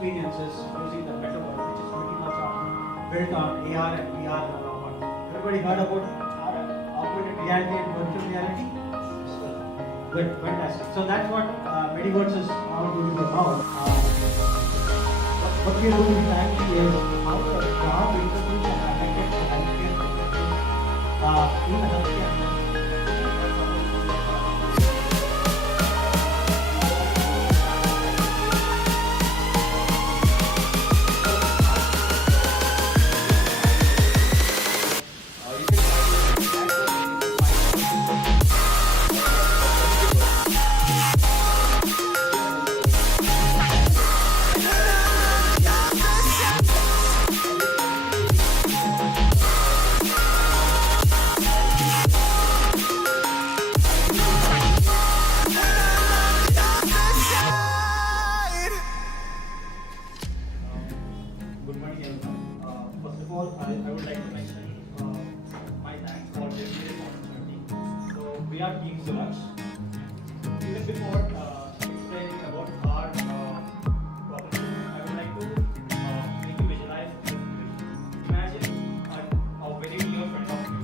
experiences using the metaverse, which is pretty much built on AR and VR. Everybody heard about augmented reality and virtual reality? Good, fantastic. So that's what Mediverse is all going to be about. What we are doing actually is how the job interviews are connected to healthcare professionals in the healthcare industry. Good morning, everyone. First of all, I would like to mention my thanks for this opportunity. So, we are Team Sulaks. Even before explaining about our problem, I would like to make you visualize the situation. Imagine a very dear friend of you.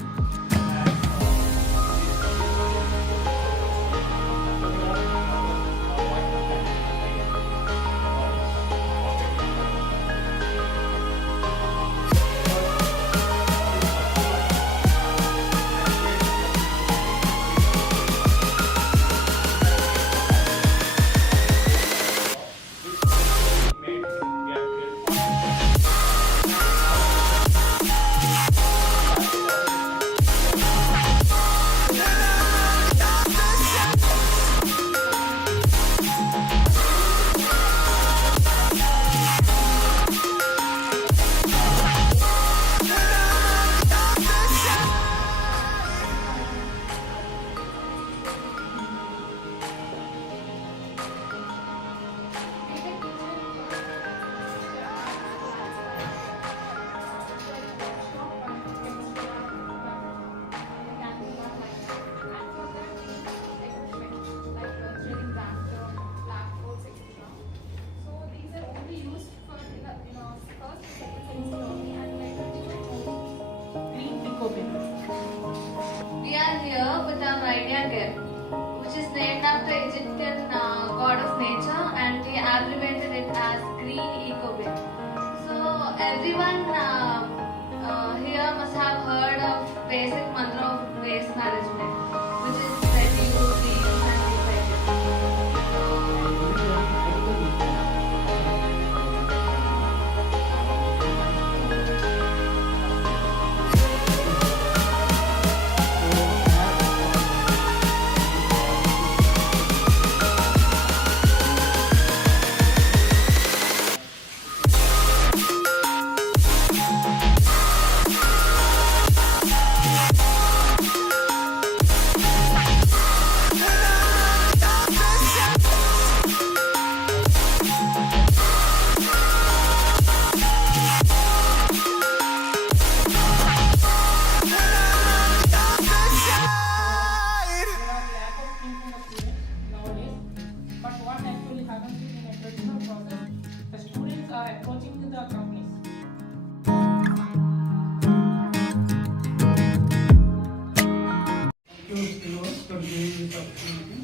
as Green EcoBit. So everyone here must have heard of basic mantra of waste management, which is reduce, reuse and approaching to the companies. Thank you, Srinivas, for giving this opportunity.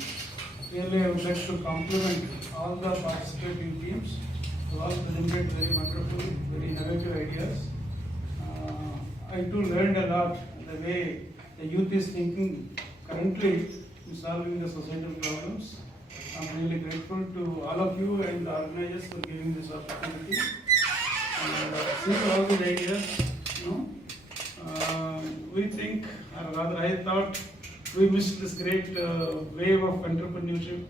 Really, I would like to compliment all the participating teams who all presented very wonderful, very innovative ideas. I too learned a lot the way the youth is thinking currently in solving the societal problems. I'm really grateful to all of you and the organizers for giving this opportunity. Seeing all these ideas, we think, or rather I thought, we missed this great wave of entrepreneurship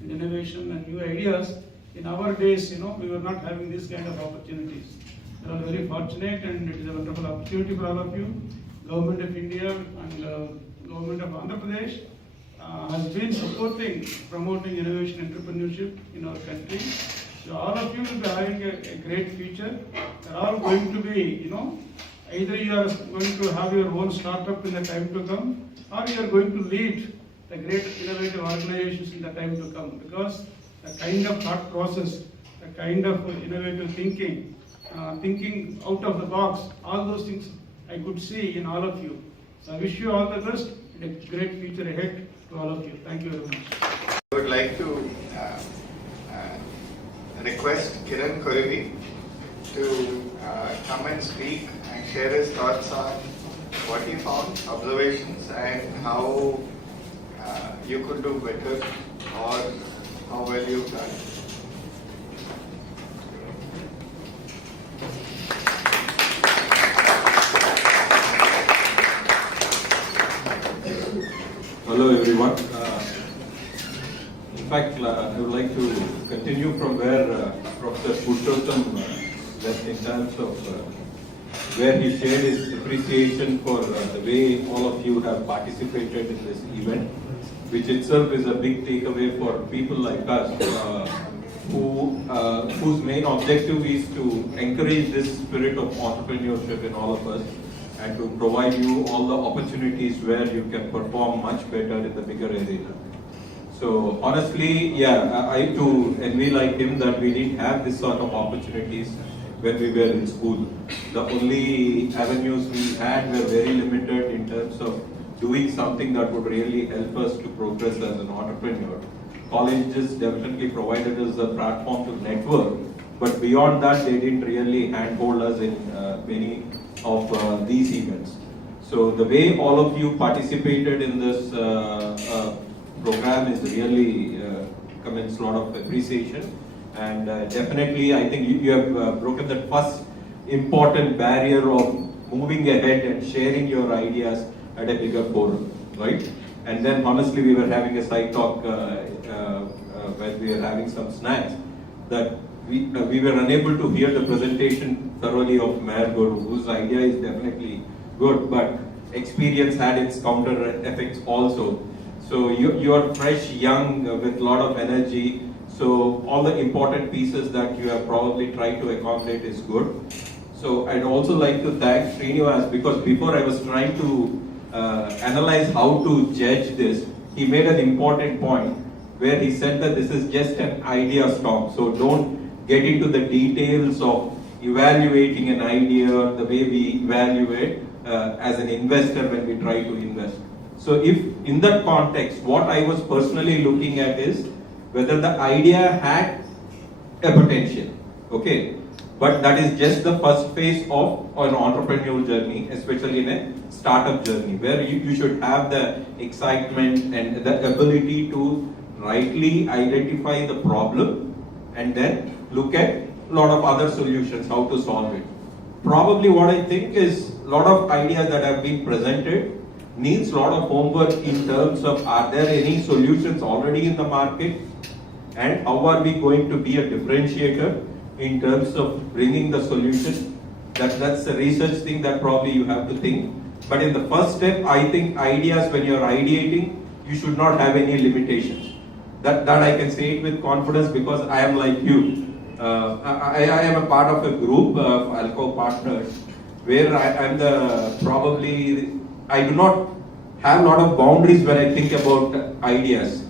and innovation and new ideas. In our days, we were not having this kind of opportunities. We are very fortunate, and it is a wonderful opportunity for all of you. Government of India and Government of Andhra Pradesh has been supporting, promoting innovation entrepreneurship in our country. So all of you will be having a great future. They are all going to be, either you are going to have your own startup in the time to come, or you are going to lead the great innovative organizations in the time to come. Because the kind of thought process, the kind of innovative thinking, thinking out of the box, all those things I could see in all of you. So I wish you all the best and a great future ahead to all of you. Thank you very much. I would like to request Kiran Kurivi to come and speak and share his thoughts on what he found, observations, and how you could do better or how well you've done. Hello everyone. In fact, I would like to continue from where Professor Purushottam left in terms of where he shared his appreciation for the way all of you have participated in this event, which itself is a big takeaway for people like us whose main objective is to encourage this spirit of entrepreneurship in all of us and to provide you all the opportunities where you can perform much better in the bigger arena. So honestly, I too envy like him that we didn't have this sort of opportunities when we were in school. The only avenues we had were very limited in terms of doing something that would really help us to progress as an entrepreneur. Colleges definitely provided us a platform to network, but beyond that they didn't really handhold us in many of these events. So the way all of you participated in this program is really commends a lot of appreciation, and definitely I think you have broken that first important barrier of moving ahead and sharing your ideas at a bigger forum, right? And then honestly we were having a side talk when we were having some snacks that we were unable to hear the presentation thoroughly of Mayor Guru, whose idea is definitely good, but experience had its counter effects also. So you are fresh, young, with a lot of energy. So all the important pieces that you have probably tried to accommodate is good. So I'd also like to thank Srinivas, because before I was trying to analyze how to judge this, he made an important point where he said that this is just an idea storm. So don't get into the details of evaluating an idea the way we evaluate as an investor when we try to invest. So if in that context, what I was personally looking at is whether the idea had a potential. Okay, but that is just the first phase of an entrepreneurial journey, especially in a startup journey, where you should have the excitement and the ability to rightly identify the problem and then look at a lot of other solutions, how to solve it. Probably what I think is a lot of ideas that have been presented needs a lot of homework in terms of, are there any solutions already in the market, and how are we going to be a differentiator in terms of bringing the solution. That's a research thing that probably you have to think. But in the first step, I think ideas, when you're ideating, you should not have any limitations. That I can say it with confidence, because I am like you. I am a part of a group of Alco partners where I am I do not have a lot of boundaries when I think about ideas.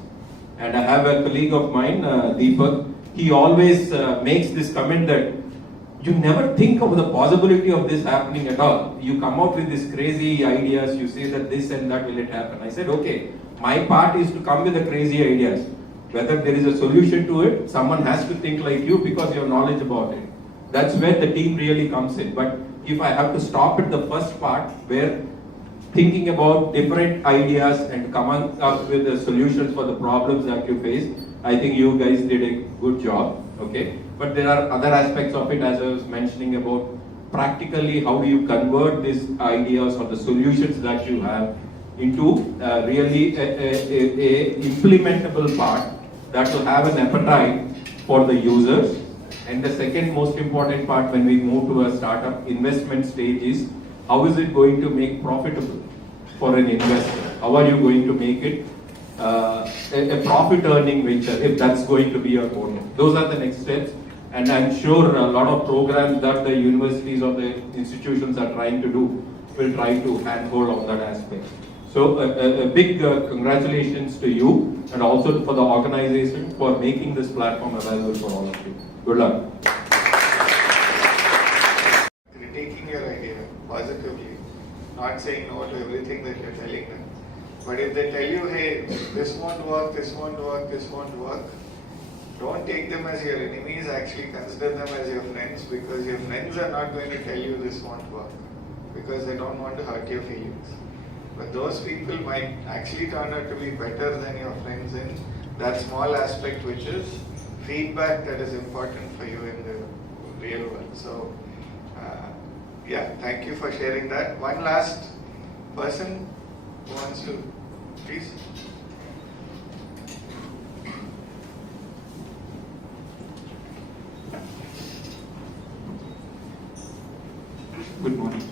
And I have a colleague of mine, Deepak. He always makes this comment that you never think of the possibility of this happening at all. You come out with these crazy ideas, you say that this and that will it happen. I said, okay, my part is to come with the crazy ideas. Whether there is a solution to it, someone has to think like you because you have knowledge about it. That's where the team really comes in. But if I have to stop at the first part, where thinking about different ideas and coming up with the solutions for the problems that you face, I think you guys did a good job, okay? But there are other aspects of it, as I was mentioning about practically how do you convert these ideas or the solutions that you have into really a implementable part that will have an appetite for the users. And the second most important part when we move to a startup investment stage is, how is it going to make profitable for an investor? How are you going to make it a profit earning venture, if that's going to be your goal? Those are the next steps. And I'm sure a lot of programs that the universities or the institutions are trying to do will try to handhold on that aspect. So a big congratulations to you, and also for the organization for making this platform available for all of you. Good luck. Critiquing your idea positively, not saying no to everything that you're telling them. But if they tell you, hey, this won't work, this won't work, this won't work, don't take them as your enemies, actually consider them as your friends, because your friends are not going to tell you this won't work, because they don't want to hurt your feelings. But those people might actually turn out to be better than your friends in that small aspect, which is feedback that is important for you in the real world. So, yeah, thank you for sharing that. One last person who wants to, please. Good morning.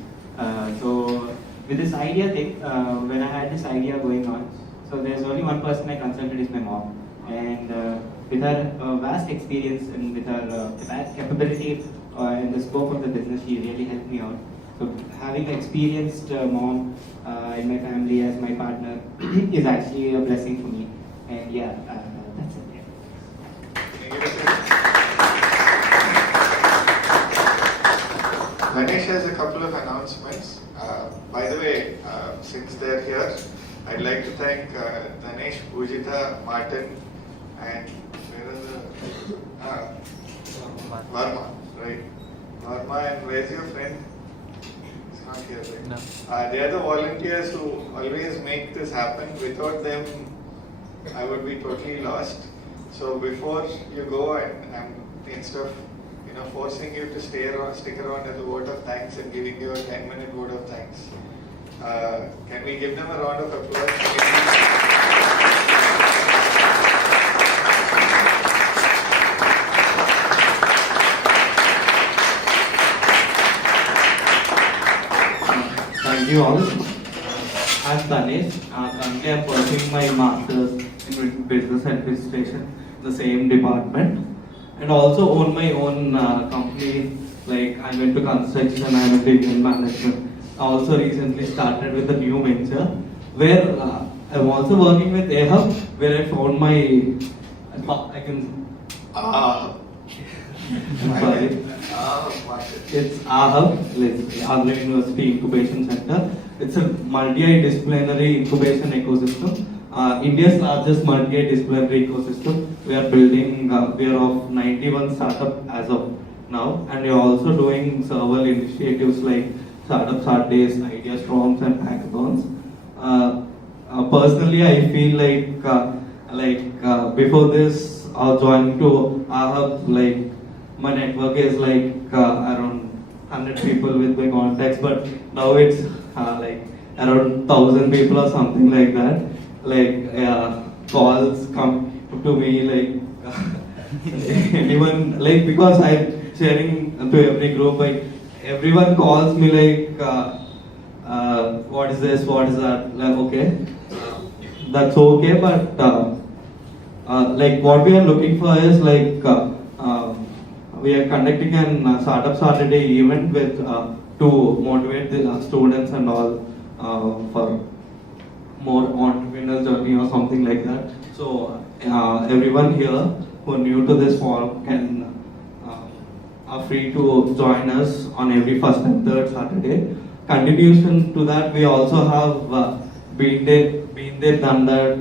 So with this idea thing, when I had this idea going on, so there's only one person I consulted, is my mom. And with her vast experience and with her capability in the scope of the business, she really helped me out. So having an experienced mom in my family as my partner is actually a blessing for me. And yeah, that's it. Ganesh has a couple of announcements. By the way, since they're here, I'd like to thank Ganesh, Pujita, Martin, and where is the Varma, right? Varma, and where's your friend? He's not here, right? No. They are the volunteers who always make this happen. Without them, I would be totally lost. So before you go, and instead of forcing you to stick around as a vote of thanks and giving you a 10-minute vote of thanks, can we give them a round of applause? Thank you all. I'm Ganesh. Currently I'm pursuing my master's in business administration, the same department, and also own my own company. Like I'm into construction, I'm into event management. I also recently started with a new venture where I'm also working with AHub, where I found my I'm sorry. It's AHUB, it's Andhra University Incubation Center. It's a multidisciplinary incubation ecosystem, India's largest multidisciplinary ecosystem. we are building, we are of 91 startup as of now, and we are also doing several initiatives like Startup Saturdays, Idea Storms, and hackathons. Personally, I feel like before this, joining to AHUB, like my network is like around 100 people with my contacts, but now it's like around 1,000 people or something like that. Like calls come to me like anyone, like because I'm sharing to every group, like everyone calls me like what is this, what is that, like okay, that's okay, but like what we are looking for is like we are conducting an Startup Saturday event with to motivate the students and all for more entrepreneurial journey or something like that. So everyone here who are new to this forum can are free to join us on every first and third Saturday. Continuation to that, we also have been there, done that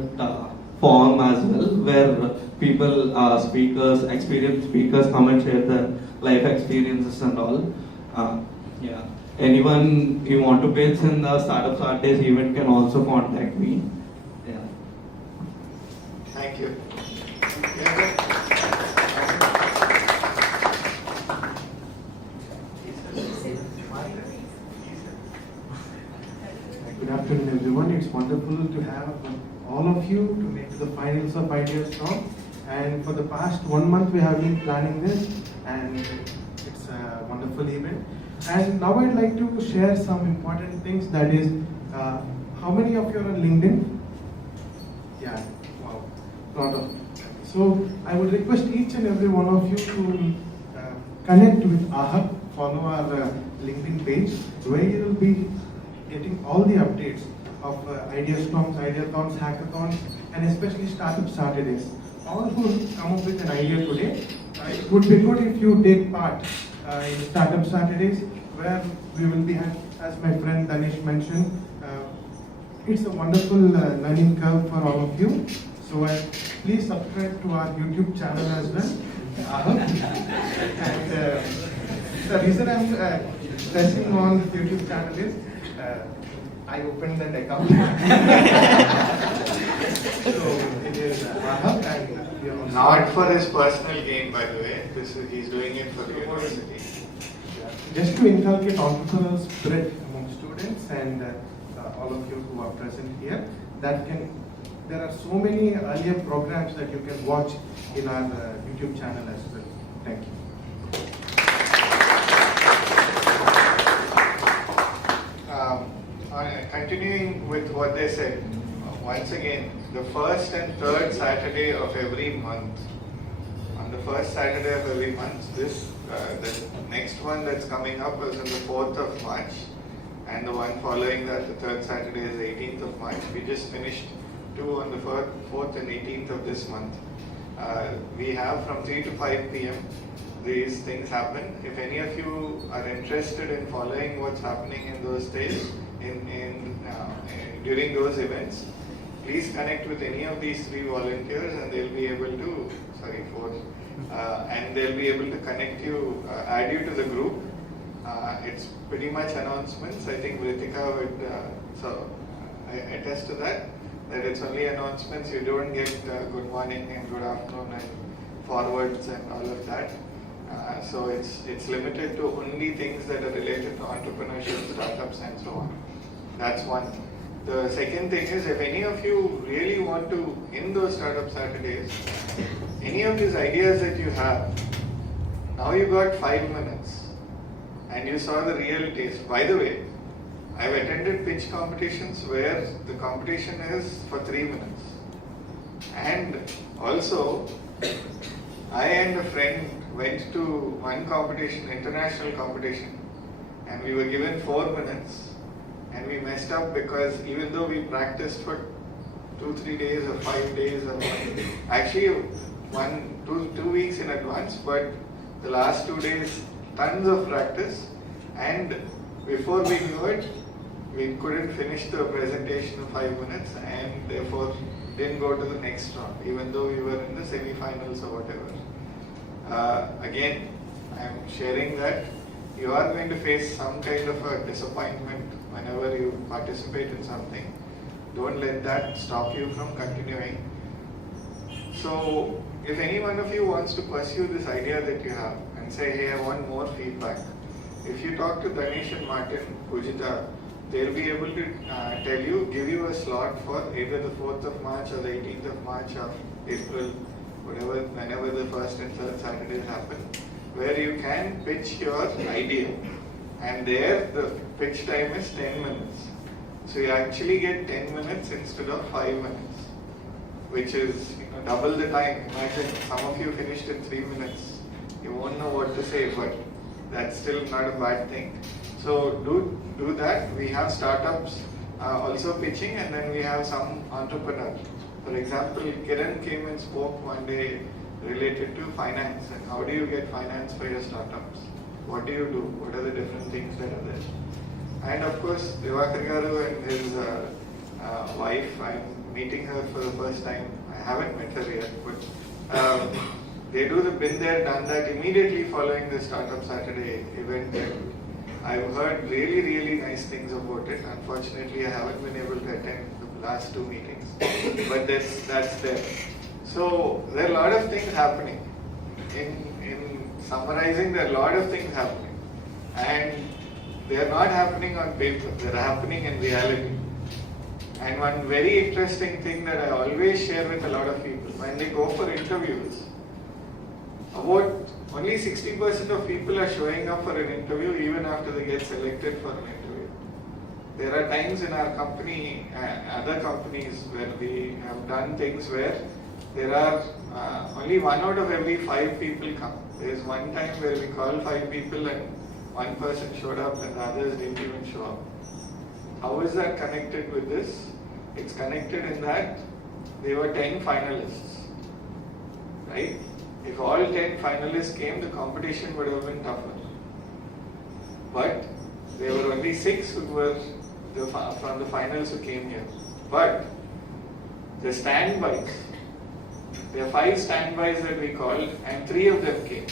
forum as well, where people, speakers, experienced speakers come and share their life experiences and all. Yeah. Anyone you want to pitch in the Startup Saturdays event can also contact me. Yeah. Thank you. Good afternoon, everyone. It's wonderful to have all of you to make the finals of Ideas Storm. And for the past 1 month, we have been planning this, and it's a wonderful event. And now I'd like to share some important things. That is, how many of you are on LinkedIn? Yeah, wow, lot of. So I would request each and every one of you to connect with AHUB, follow our LinkedIn page, where you will be getting all the updates of Idea Storms, Ideathons, Hackathons, and especially Startup Saturdays. All who come up with an idea today, it would be good if you take part in Startup Saturdays, where we will be, as my friend Danish mentioned, it's a wonderful learning curve for all of you. So please subscribe to our YouTube channel as well. And the reason I'm pressing on YouTube channel is I opened that account. So it is AHUB, and we are also Not for his personal gain, by the way. He's doing it for the university. just to inculcate entrepreneurial spirit among students and all of you who are present here. There are so many earlier programs that you can watch in our YouTube channel as well. Thank you. Continuing with what they said, once again, the first and third Saturday of every month. On the first Saturday of every month, the next one that's coming up is on the 4th of March, and the one following that, the third Saturday, is 18th of March. We just finished 2 on the 4th and 18th of this month. We have from 3 to 5 p.m. these things happen. If any of you are interested in following what's happening in those days, during those events, please connect with any of these 3 volunteers, and they'll be able to, 4, and they'll be able to connect you, add you to the group. It's pretty much announcements. I think Vritika would attest to that it's only announcements. You don't get good morning and good afternoon and forwards and all of that. So it's limited to only things that are related to entrepreneurship, startups, and so on. That's one. The second thing is, if any of you really want to, in those Startup Saturdays, any of these ideas that you have, now you got 5 minutes and you saw the real taste. By the way, I've attended pitch competitions where the competition is for 3 minutes. And also, I and a friend went to one competition, international competition, and we were given 4 minutes, and we messed up because even though we practiced for 2-3 days or 5 days or actually 2 weeks in advance, but the last 2 days, tons of practice, and before we knew it, we couldn't finish the presentation in 5 minutes, and therefore didn't go to the next round, even though we were in the semi-finals or whatever. Again, I'm sharing that you are going to face some kind of a disappointment whenever you participate in something. Don't let that stop you from continuing. So, if any one of you wants to pursue this idea that you have and say, hey, I want more feedback, if you talk to Danesh and Martin, Pujita, they'll be able to tell you, give you a slot for either the 4th of March or the 18th of March or April, whenever the first and third Saturdays happen, where you can pitch your idea. And there the pitch time is 10 minutes. So you actually get 10 minutes instead of 5 minutes, which is double the time. Imagine some of you finished in 3 minutes. You won't know what to say, but that's still not a bad thing. So do that. We have startups also pitching, and then we have some entrepreneurs. For example, Kiran came and spoke one day related to finance and how do you get finance for your startups? What do you do? What are the different things that are there? And of course, Divakar Garu and his wife, I'm meeting her for the first time. I haven't met her yet, but they do the been there, done that immediately following the Startup Saturday event. And I've heard really, really nice things about it. Unfortunately, I haven't been able to attend the last 2 meetings, but that's there. So there are a lot of things happening. In summarizing, there are a lot of things happening, and they are not happening on paper. They are happening in reality. And one very interesting thing that I always share with a lot of people, when they go for interviews, about only 60% of people are showing up for an interview even after they get selected for an interview. There are times in our company, other companies, where we have done things where there are only 1 out of every 5 people come. There is one time where we called 5 people and 1 person showed up and the others didn't even show up. How is that connected with this? It's connected in that there were 10 finalists, right? If all 10 finalists came, the competition would have been tougher. But there were only 6 who were from the finals who came here. But the standbys, there are 5 standbys that we called, and 3 of them came.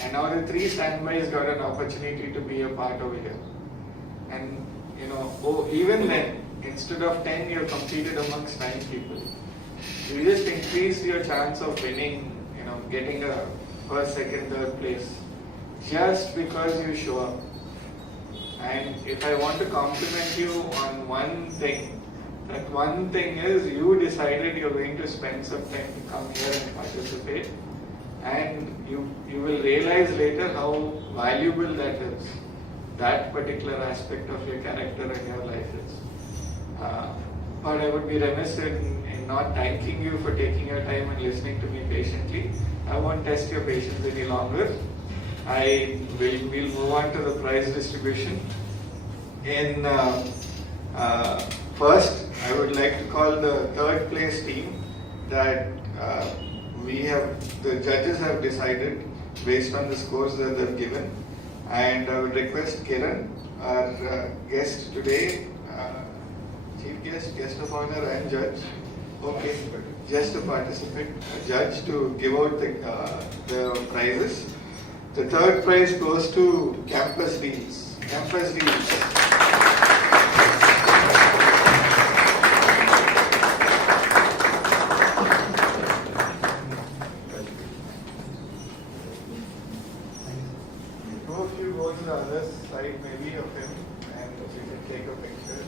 And now the 3 standbys got an opportunity to be a part over here. And even then, instead of 10, you competed amongst 9 people. You just increased your chance of winning, getting a first, second, third place, just because you show up. And if I want to compliment you on one thing, that one thing is you decided you're going to spend some time to come here and participate, and you will realize later how valuable that is, that particular aspect of your character and your life is. But I would be remiss in not thanking you for taking your time and listening to me patiently. I won't test your patience any longer. We'll move on to the prize distribution. First, I would like to call the 3rd place team that the judges have decided based on the scores that they've given. And I would request Kiran, our guest today, chief guest of honor and judge, okay, just a participant, a judge, to give out the prizes. The 3rd prize goes to Campus Deals. Campus Deals. Two of you go to the other side maybe of him and you can take a picture.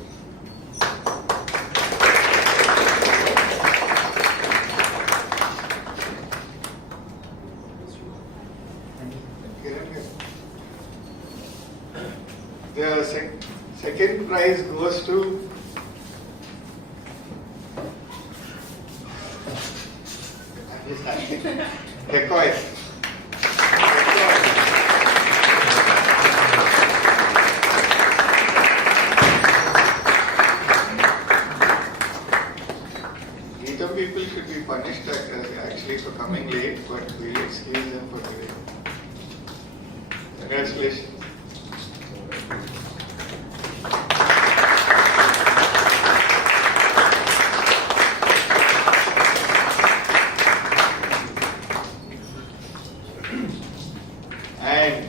The second prize goes to Decoy. Either people should be punished actually for coming late, but we'll excuse them for today. Congratulations. And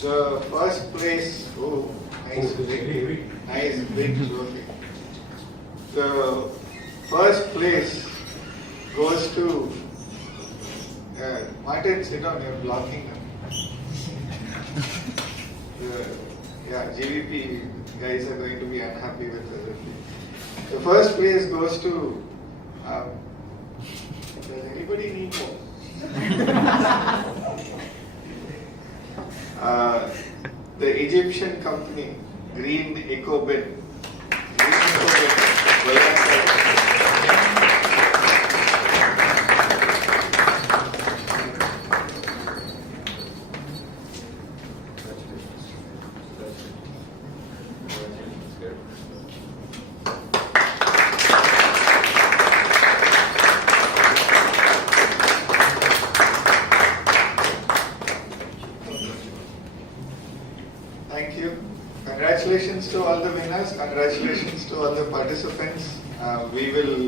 the first place, oh, nice big trophy. The first place goes to Martin, sit down, you're blocking them. GVP guys are going to be unhappy with the trophy. The first place goes to, does anybody need more? The Egyptian company, Green EcoBin. Thank you. Congratulations to all the winners. Congratulations to all the participants. We will